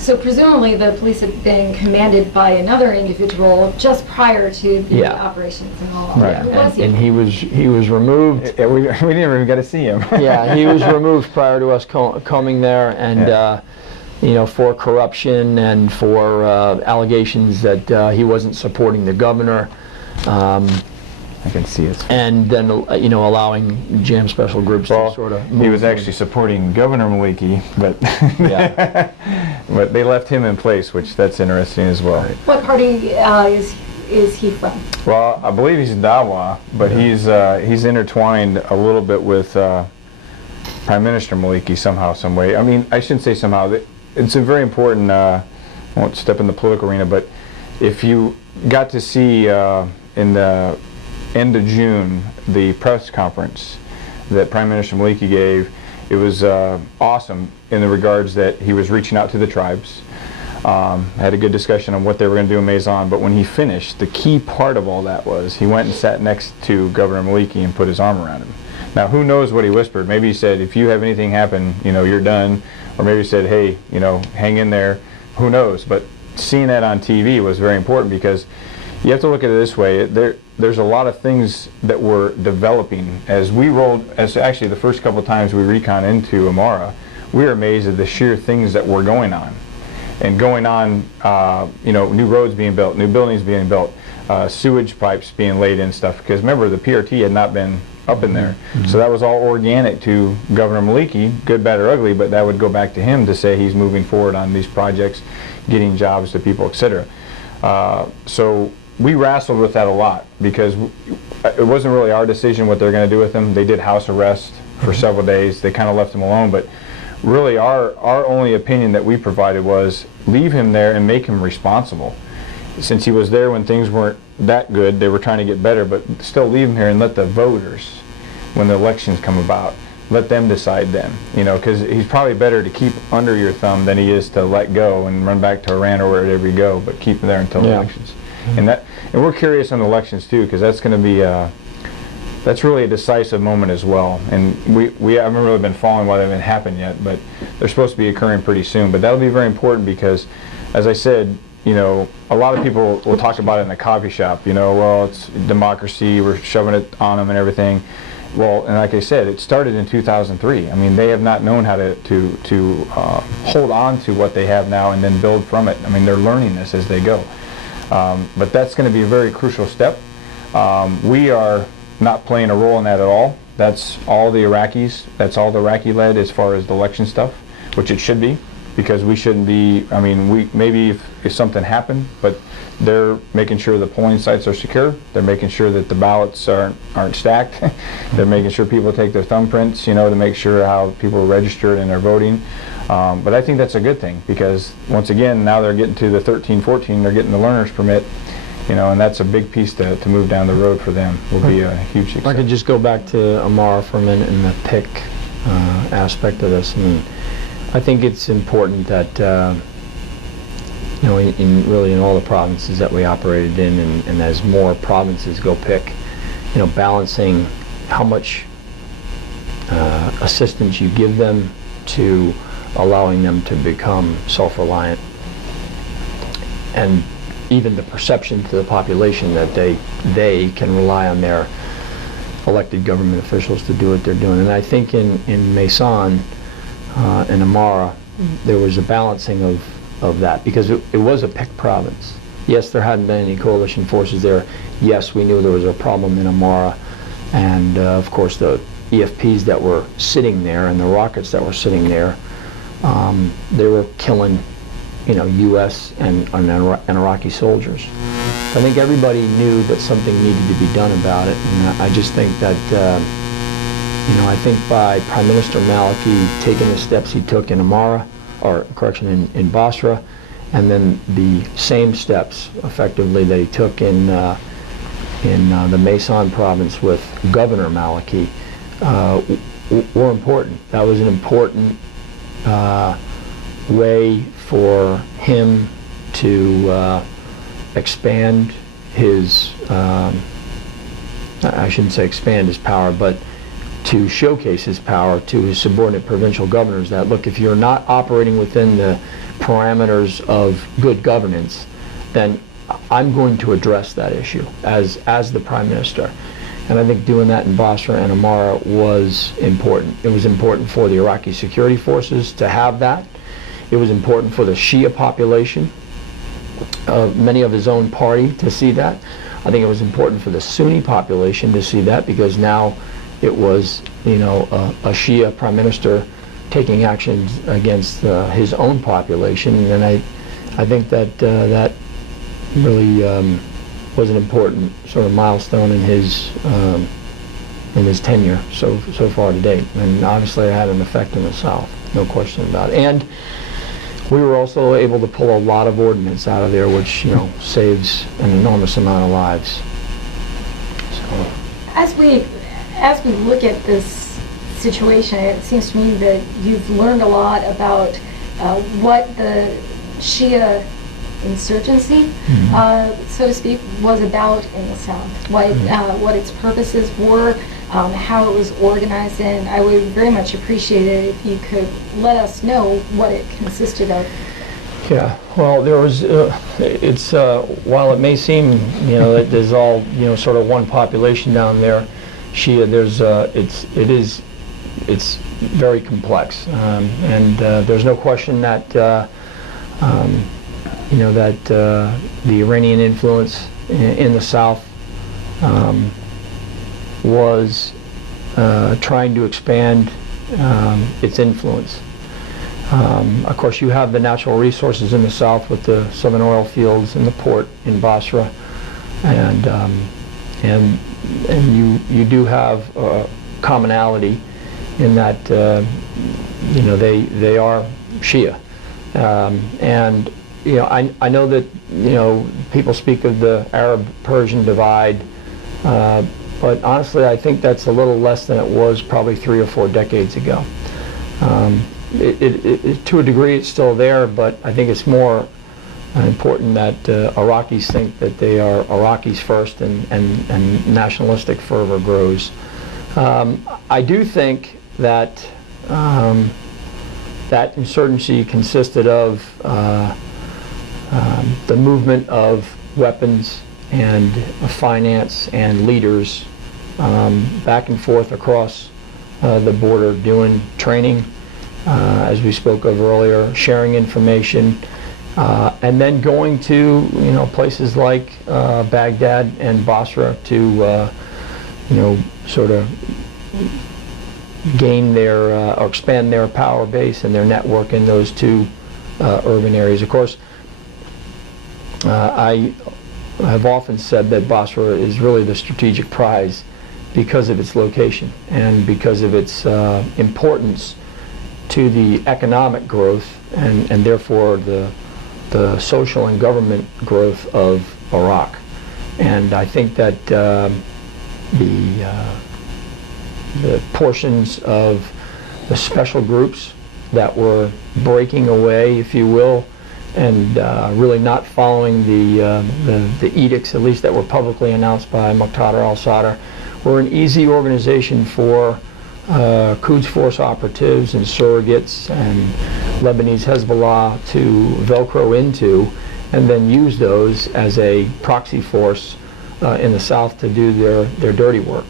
So presumably the police had been commanded by another individual just prior to the operations and all. Right. Who was he? And he was removed. We didn't even get to see him. Yeah, he was removed prior to us coming there, and you know, for corruption and for allegations that he wasn't supporting the governor. I can see his face. And then, you know, allowing jam special groups to sort of move. He was actually supporting Governor Maliki, but but they left him in place, which that's interesting as well. What party is he from? Well, I believe he's Dawa, but he's intertwined a little bit with Prime Minister Maliki somehow, some way. I mean, I shouldn't say somehow. It's a very important. I won't step in the political arena, but if you got to see in the end of June the press conference that Prime Minister Maliki gave, it was awesome in the regards that he was reaching out to the tribes. Had a good discussion on what they were going to do in Maison, but when he finished, the key part of all that was he went and sat next to Governor Maliki and put his arm around him. Now, who knows what he whispered? Maybe he said, if you have anything happen, you know, you're done. Or maybe he said, hey, you know, hang in there. Who knows? But seeing that on TV was very important, because you have to look at it this way. There's a lot of things that were developing as we rolled, as actually the first couple of times we recon into Amara, we were amazed at the sheer things that were going on. And going on, you know, new roads being built, new buildings being built, sewage pipes being laid in stuff. Because remember, the PRT had not been up in there. So that was all organic to Governor Maliki, good, bad, or ugly, but that would go back to him to say he's moving forward on these projects, getting jobs to people, etc. So we wrestled with that a lot, because it wasn't really our decision what they're going to do with him. They did house arrest for several days. They kind of left him alone, but really our only opinion that we provided was leave him there and make him responsible. Since he was there when things weren't that good, they were trying to get better, but still leave him here and let the voters, when the elections come about, let them decide then. You know, because he's probably better to keep under your thumb than he is to let go and run back to Iran or wherever you go, but keep him there until the elections. And we're curious on the elections too, because that's going to be that's really a decisive moment as well. And we haven't really been following why they haven't happened yet, but they're supposed to be occurring pretty soon. But that'll be very important because, as I said, you know, a lot of people will talk about it in the coffee shop. You know, well, it's democracy, we're shoving it on them and everything. Well, and like I said, it started in 2003. I mean, they have not known how to hold on to what they have now and then build from it. I mean, they're learning this as they go. But that's going to be a very crucial step. We are not playing a role in that at all. That's all the Iraqis. That's all the Iraqi-led as far as the election stuff, which it should be, because we shouldn't be. I mean, maybe if something happened, but they're making sure the polling sites are secure. They're making sure that the ballots aren't stacked. They're making sure people take their thumbprints, you know, to make sure how people are registered and are voting. But I think that's a good thing, because once again, now they're getting to the 13, 14, they're getting the learner's permit, you know, and that's a big piece to move down the road for them. Will be a huge success. If I could just go back to Amara for a minute and the PIC aspect of this. I mean, I think it's important that, you know, really in all the provinces that we operated in, and as more provinces go PIC, you know, balancing how much assistance you give them to allowing them to become self-reliant, and even the perception to the population that they can rely on their elected government officials to do what they're doing. And I think in Maison and Amara, there was a balancing of that, because it was a PIC province. Yes, there hadn't been any coalition forces there. Yes, we knew there was a problem in Amara, and of course the EFPs that were sitting there and the rockets that were sitting there, they were killing, you know, U.S. and Iraqi soldiers. I think everybody knew that something needed to be done about it, and I just think that, you know, I think by Prime Minister Maliki taking the steps he took in Amara, or correction, in Basra, and then the same steps effectively that he took in the Maison province with Governor Maliki were important. That was an important way for him to expand his, I shouldn't say expand his power, but to showcase his power to his subordinate provincial governors that, look, if you're not operating within the parameters of good governance, then I'm going to address that issue as the Prime Minister. And I think doing that in Basra and Amara was important. It was important for the Iraqi Security Forces to have that. It was important for the Shia population, many of his own party, to see that. I think it was important for the Sunni population to see that, because now it was, a Shia Prime Minister taking actions against his own population. And I think that that really was an important sort of milestone in his tenure so far to date. And obviously it had an effect in the South, no question about it. And we were also able to pull a lot of ordnance out of there, which saves an enormous amount of lives. So, As we look at this situation, it seems to me that you've learned a lot about what the Shia insurgency, so to speak, was about in the South, what its purposes were, how it was organized, and I would very much appreciate it if you could let us know what it consisted of. Yeah, well, there was, while it may seem, that there's all, sort of one population down there, Shia, it's very complex, and there's no question that, the Iranian influence in the South was trying to expand its influence. Of course, you have the natural resources in the South with the southern oil fields and the port in Basra, and you do have commonality in that they are Shia, and I know that people speak of the Arab-Persian divide, but honestly I think that's a little less than it was probably 3 or 4 decades ago. To a degree it's still there, but I think it's more important that Iraqis think that they are Iraqis first, and nationalistic fervor grows. I do think that that insurgency consisted of the movement of weapons and finance and leaders back and forth across the border, doing training, as we spoke of earlier, sharing information, and then going to places like Baghdad and Basra to sort of gain their or expand their power base and their network in those two urban areas. Of course, I have often said that Basra is really the strategic prize because of its location and because of its importance to the economic growth and therefore the social and government growth of Iraq. And I think that the portions of the special groups that were breaking away, if you will, and really not following the edicts, at least that were publicly announced by Muqtada al-Sadr, were an easy organization for Quds Force operatives and surrogates and Lebanese Hezbollah to Velcro into, and then use those as a proxy force in the South to do their dirty work.